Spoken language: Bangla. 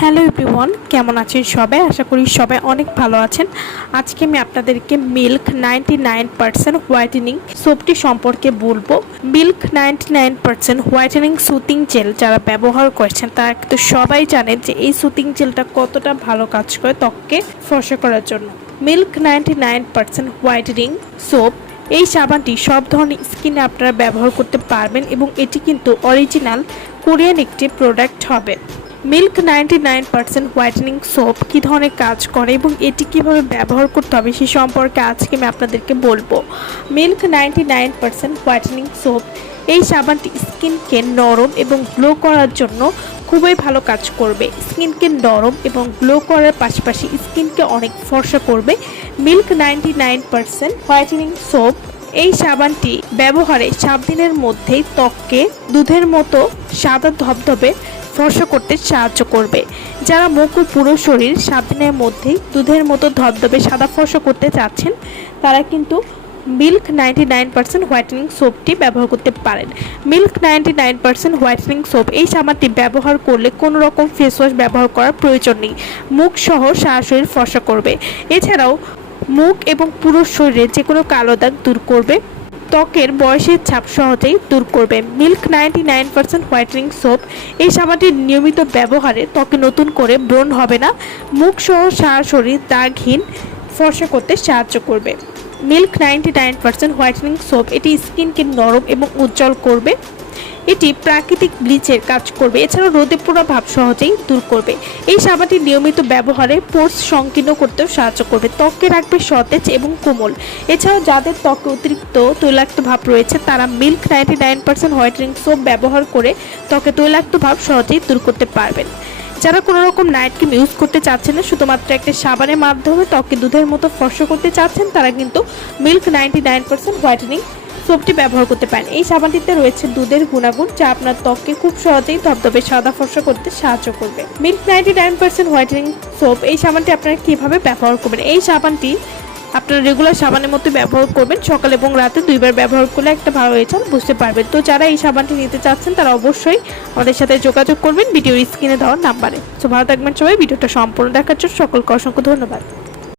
হ্যালো এভরিওয়ান, কেমন আছেন সবাই? আশা করি সবাই অনেক ভালো আছেন। আজকে আমি আপনাদেরকে milk ninety nine percent whitening সোপটি সম্পর্কে বলব। Milk ninety nine percent whitening soothing gel যারা ব্যবহার করছেন, তারা কিন্তু সবাই জানেন যে এই সুতিং জেলটা কতটা ভালো কাজ করে ত্বককে ফর্সা করার জন্য। Milk ninety nine percent whitening soap, এই সাবানটি সব ধরনের স্কিনে আপনারা ব্যবহার করতে পারবেন এবং এটি কিন্তু অরিজিনাল কোরিয়ান একটি প্রোডাক্ট হবে। Milk ninety nine percent whitening soap কী ধরনের কাজ করে এবং এটি কীভাবে ব্যবহার করতে হবে সে সম্পর্কে আজকে আমি আপনাদেরকে বলব। Milk ninety nine percent whitening soap এই সাবানটি স্কিনকে নরম এবং গ্লো করার জন্য খুবই ভালো কাজ করবে। স্কিনকে নরম এবং গ্লো করার পাশাপাশি স্কিনকে অনেক ফর্সা করবে। Milk ninety nine percent whitening soap এই সাবানটি ব্যবহারে সাত দিনের মধ্যেই ত্বককে দুধের মতো সাদা ধবধবে ফর্সা করতে সাহায্য করবে। যারা মুখ ও পুরো শরীর সাত দিনের মধ্যেই দুধের মতো ধবধবে সাদা ফর্সা করতে চাচ্ছেন, তারা কিন্তু milk ninety nine percent whitening সোপটি ব্যবহার করতে পারেন। Milk ninety nine percent whitening soap এই সাবানটি ব্যবহার করলে কোনো রকম ফেস ওয়াশ ব্যবহার করার প্রয়োজন নেই। মুখ সহ সারা শরীর ফর্সা করবে। এছাড়াও মুখ এবং পুরো শরীরে যে কোনো কালো দাগ দূর করবে। ত্বকের বয়সের ছাপ সহজেই দূর করবে। Milk ninety nine percent whitening soap এই সাবানটির নিয়মিত ব্যবহারে ত্বকে নতুন করে ব্রণ হবে না। মুখ সহ সারা শরীর দাগহীন ফর্সা করতে সাহায্য করবে। Milk ninety nine percent whitening soap এটি স্কিনকে নরম এবং উজ্জ্বল করবে। এটি প্রাকৃতিক ব্লিচের কাজ করবে। এছাড়াও রোদে পোড়া ভাব সহজেই দূর করবে। এই সাবানটি নিয়মিত ব্যবহারে পোর্স সংকীর্ণ করতেও সাহায্য করবে। ত্বককে রাখবে সতেজ এবং কোমল। এছাড়াও যাদের ত্বকে অতিরিক্ত তৈলাক্ত ভাব রয়েছে, তারা milk ninety nine percent whitening soap ব্যবহার করে ত্বকে তৈলাক্ত ভাব সহজেই দূর করতে পারবেন। যারা কোনো রকম নাইট ক্রিম ইউজ করতে চাচ্ছেন না, শুধুমাত্র একটা সাবানের মাধ্যমে ত্বকে দুধের মতো ফর্সা করতে চাচ্ছেন, তারা কিন্তু milk ninety nine percent whitening সোপটি ব্যবহার করতে পারেন। এই সাবানটিতে রয়েছে দুধের গুণাগুণ, যা আপনার ত্বককে খুব সহজেই ধবধবে, সাদা ফর্সা করতে সাহায্য করবে। Milk ninety nine percent whitening soap এই সাবানটি আপনারা কীভাবে ব্যবহার করবেন? এই সাবানটি আপনারা রেগুলার সাবানের মতো ব্যবহার করবেন, সকাল এবং রাতে দুইবার ব্যবহার করলে একটা ভালো রেজাল্ট বুঝতে পারবেন। তো যারা এই সাবানটি নিতে চাচ্ছেন, তারা অবশ্যই আমাদের সাথে যোগাযোগ করবেন, ভিডিওর স্ক্রিনে দেওয়ার নাম্বারে। তো ভালো থাকবেন সবাই, ভিডিওটা সম্পূর্ণ দেখার জন্য সকলকে অসংখ্য ধন্যবাদ।